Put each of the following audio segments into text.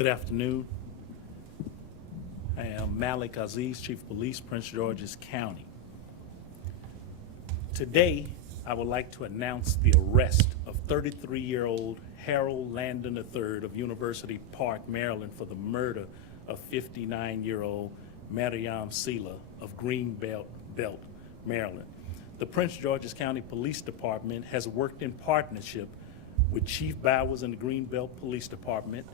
Good afternoon. I am Malik Aziz, Chief of Police, Prince George's County. Today, I would like to announce the arrest of 33-year-old Harold Landon III of University Park, Maryland, for the murder of 59-year-old Mariam Sela of Greenbelt, Maryland. The Prince George's County Police Department has worked in partnership with Chief Bowers and the Greenbelt Police Department,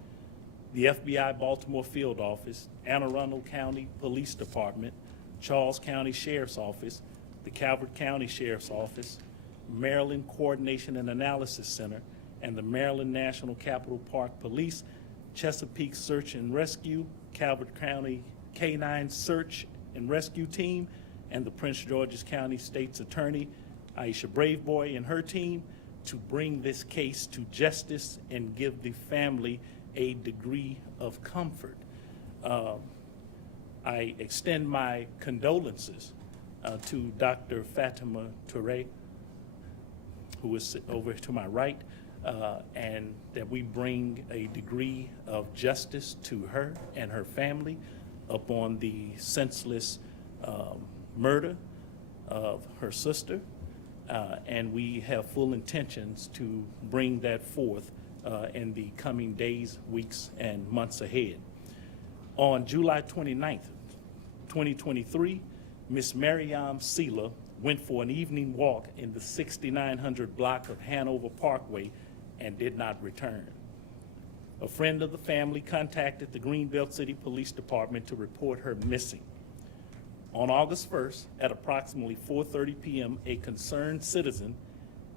the FBI Baltimore Field Office, Anne Arundel County Police Department, Charles County Sheriff's Office, the Calvert County Sheriff's Office, Maryland Coordination and Analysis Center, and the Maryland National Capital Park Police, Chesapeake Search and Rescue, Calvert County K-9 Search and Rescue Team, and the Prince George's County State's Attorney, Aisha Braveboy, and her team to bring this case to justice and give the family a degree of comfort. I extend my condolences to Dr. Fatima Touré, who is over to my right, and that we bring a degree of justice to her and her family upon the senseless murder of her sister, and we have full intentions to bring that forth in the coming days, weeks, and months ahead. On July 29th, 2023, Miss Mariam Sela went for an evening walk in the 6900 block of Hanover Parkway and did not return. A friend of the family contacted the Greenbelt City Police Department to report her missing. On August 1st, at approximately 4:30 p.m., a concerned citizen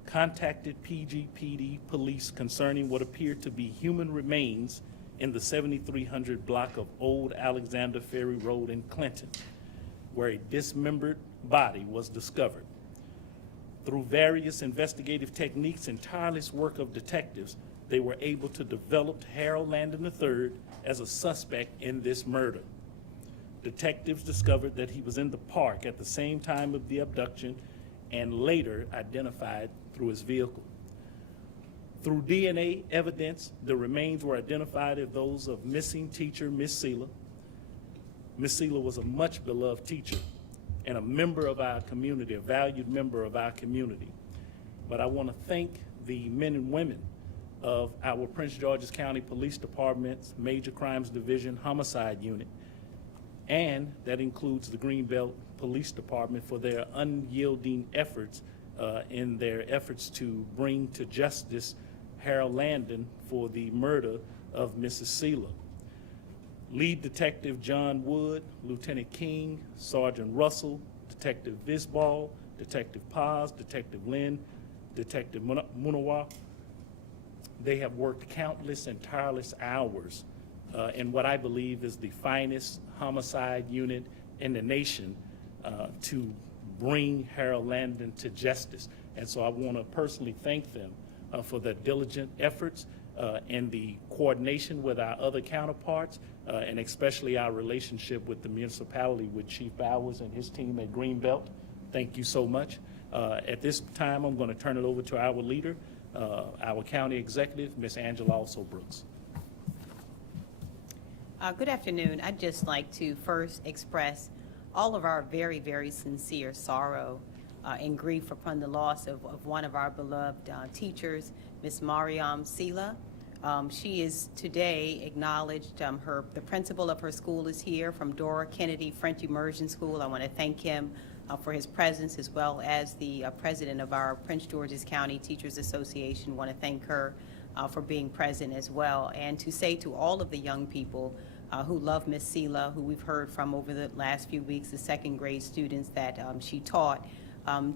contacted PGPD police concerning what appeared to be human remains in the 7300 block of Old Alexander Ferry Road in Clinton, where a dismembered body was discovered. Through various investigative techniques and tireless work of detectives, they were able to develop Harold Landon III as a suspect in this murder. Detectives discovered that he was in the park at the same time of the abduction and later identified through his vehicle. Through DNA evidence, the remains were identified as those of missing teacher Miss Sela. Miss Sela was a much beloved teacher and a member of our community, a valued member of our community. But I want to thank the men and women of our Prince George's County Police Department's Major Crimes Division Homicide Unit, and that includes the Greenbelt Police Department for their unyielding efforts in their efforts to bring to justice Harold Landon for the murder of Mrs. Sela. Lead Detective John Wood, Lieutenant King, Sergeant Russell, Detective Visball, Detective Paz, Detective Lynn, Detective Munawa. They have worked countless and tireless hours in what I believe is the finest homicide unit in the nation to bring Harold Landon to justice. And so I want to personally thank them for their diligent efforts and the coordination with our other counterparts, and especially our relationship with the municipality with Chief Bowers and his team at Greenbelt. Thank you so much. At this time, I'm going to turn it over to our leader, our county executive, Ms. Angela Also Brooks. Good afternoon. I'd just like to first express all of our very, very sincere sorrow and grief upon the loss of one of our beloved teachers, Miss Mariam Sela. She is today acknowledged. The principal of her school is here from Dora Kennedy French Immersion School. I want to thank him for his presence, as well as the president of our Prince George's County Teachers Association. I want to thank her for being present as well, and to say to all of the young people who love Miss Sela, who we've heard from over the last few weeks, the second grade students that she taught,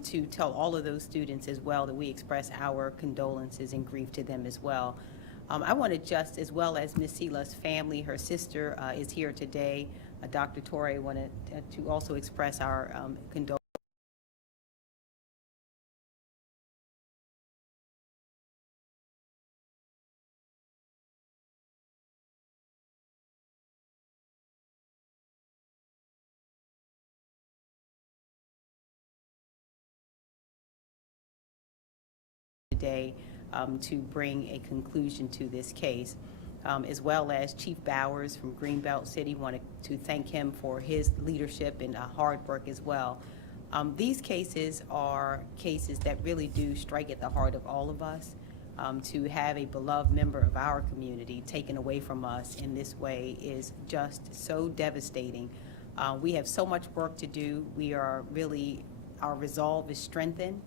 to tell all of those students as well that we express our condolences and grief to them as well. I want to just, as well as Miss Sela's family, her sister is here today, Dr. Torre, wanted to also express our condolences. Today to bring a conclusion to this case. as well as Chief Bowers from Greenbelt City. Wanted to thank him for his leadership and hard work as well. These cases are cases that really do strike at the heart of all of us. To have a beloved member of our community taken away from us in this way is just so devastating. We have so much work to do. Our resolve is strengthened,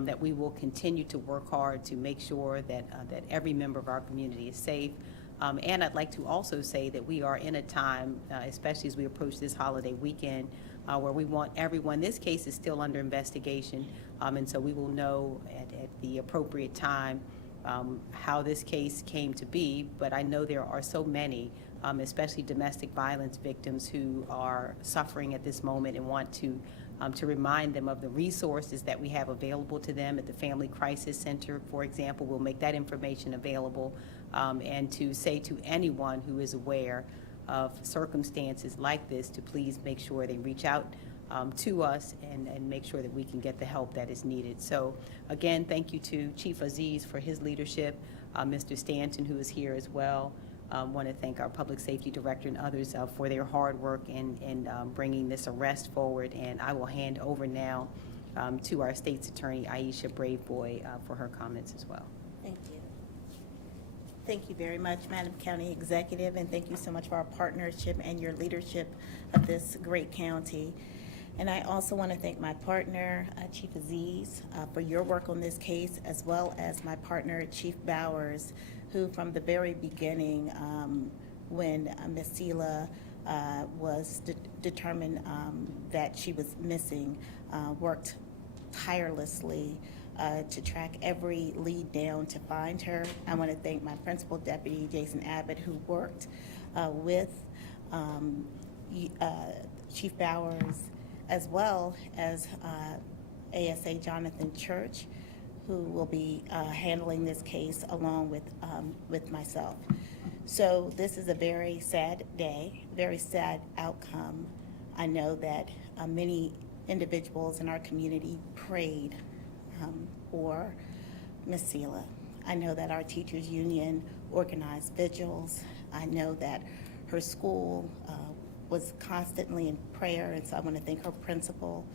that we will continue to work hard to make sure that every member of our community is safe. And I'd like to also say that we are in a time, especially as we approach this holiday weekend, where we want everyone, this case is still under investigation, and so we will know at the appropriate time how this case came to be. But I know there are so many, especially domestic violence victims, who are suffering at this moment and want to remind them of the resources that we have available to them at the Family Crisis Center, for example. We'll make that information available, and to say to anyone who is aware of circumstances like this to please make sure they reach out to us and make sure that we can get the help that is needed. So again, thank you to Chief Aziz for his leadership, Mr. Stanton, who is here as well. Want to thank our Public Safety Director and others for their hard work in bringing this arrest forward. And I will hand over now to our State's Attorney, Aisha Braveboy, for her comments as well. Thank you. Thank you very much, Madam County Executive, and thank you so much for our partnership and your leadership of this great county. And I also want to thank my partner, Chief Aziz, for your work on this case, as well as my partner, Chief Bowers, who from the very beginning, when Ms. Sela was determined that she was missing, worked tirelessly to track every lead down to find her. I want to thank my principal deputy, Jason Abbott, who worked with Chief Bowers, as well as ASA Jonathan Church, who will be handling this case along with myself. So this is a very sad day, very sad outcome. I know that many individuals in our community prayed for Ms. Sela. I know that our teachers union organized vigils. I know that her school was constantly in prayer, and so I want to thank her principal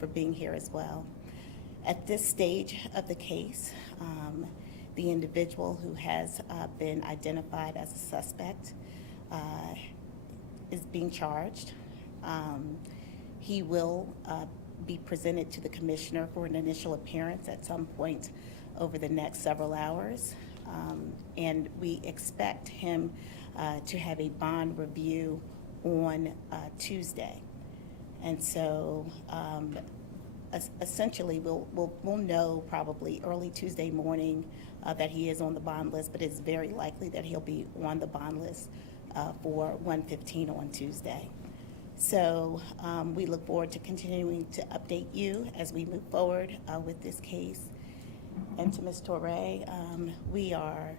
for being here as well. At this stage of the case, the individual who has been identified as a suspect is being charged. He will be presented to the commissioner for an initial appearance at some point over the next several hours. And we expect him to have a bond review on Tuesday. And so essentially we'll know probably early Tuesday morning that he is on the bond list, but it's very likely that he'll be on the bond list for 1:15 on Tuesday. So we look forward to continuing to update you as we move forward with this case. And to Ms. Torre, we are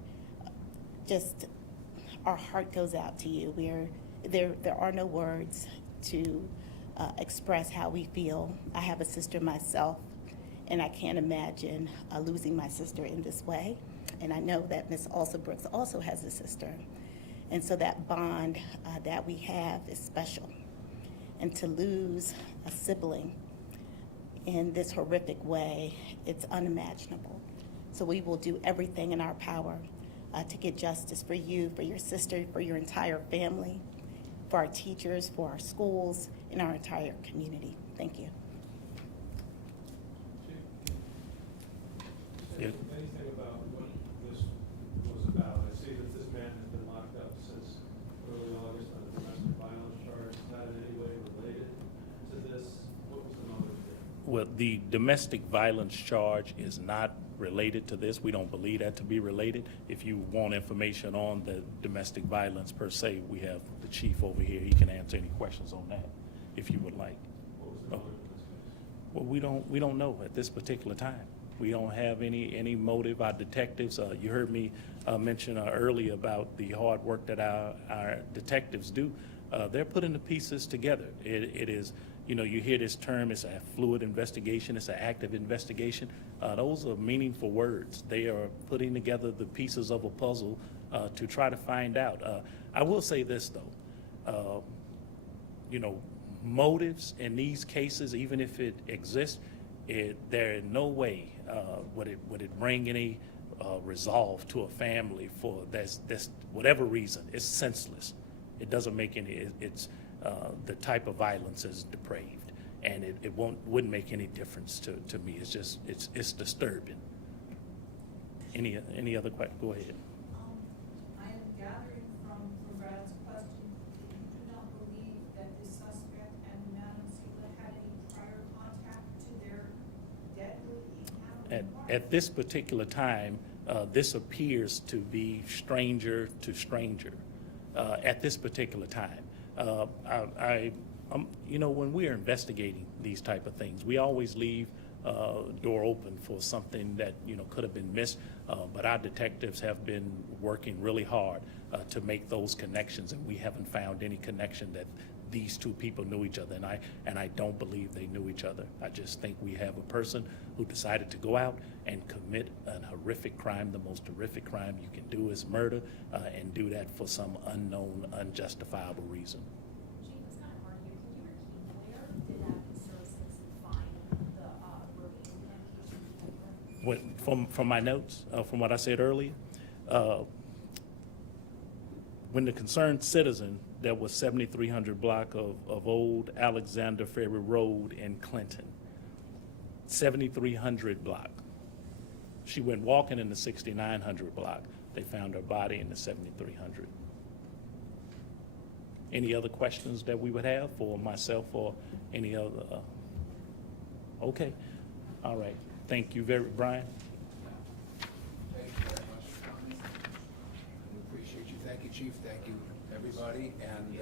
just, our heart goes out to you. There are no words to express how we feel. I have a sister myself, and I can't imagine losing my sister in this way. And I know that Ms. Alsa Brooks also has a sister. And so that bond that we have is special. And to lose a sibling in this horrific way, it's unimaginable. So we will do everything in our power to get justice for you, for your sister, for your entire family, for our teachers, for our schools, and our entire community. Thank you. Yeah. Anything about what this was about? I see that this man has been locked up since early August on a domestic violence charge. Is that in any way related to this? What was the motive there? Well, the domestic violence charge is not related to this. We don't believe that to be related. If you want information on the domestic violence per se, we have the chief over here. He can answer any questions on that if you would like. What was the motive in this case? Well, we don't know at this particular time. We don't have any motive. Our detectives, you heard me mention earlier about the hard work that our detectives do. They're putting the pieces together. It is, you hear this term, it's a fluid investigation, it's an active investigation. Those are meaningful words. They are putting together the pieces of a puzzle to try to find out. I will say this, though. You know, motives in these cases, even if it exists, there in no way would it bring any resolve to a family for that's whatever reason. It's senseless. It doesn't make any. It's the type of violence is depraved, and it wouldn't make any difference to me. It's just it's disturbing. Any other question? Go ahead. I am gathering from Brad's question that you do not believe that the suspect and Madam Sula had any prior contact to their deadly encounter. At this particular time, this appears to be stranger to stranger. At this particular time, you know, when we're investigating these type of things, we always leave door open for something that, you know, could have been missed. But our detectives have been working really hard to make those connections, and we haven't found any connection that these two people knew each other, and I don't believe they knew each other. I just think we have a person who decided to go out and commit a horrific crime. The most horrific crime you can do is murder, and do that for some unknown, unjustifiable reason. Gene, it's kind of hard here. Can you repeat where did that citizen find the remaining medication? From my notes, from what I said earlier, when the concerned citizen, that was 7300 block of Old Alexander Ferry Road in Clinton, 7300 block. She went walking in the 6900 block. They found her body in the 7300. Any other questions that we would have for myself or any other? Okay, all right. Thank you Brian. Thank you very much for coming. We appreciate you. Thank you, Chief. Thank you, everybody. And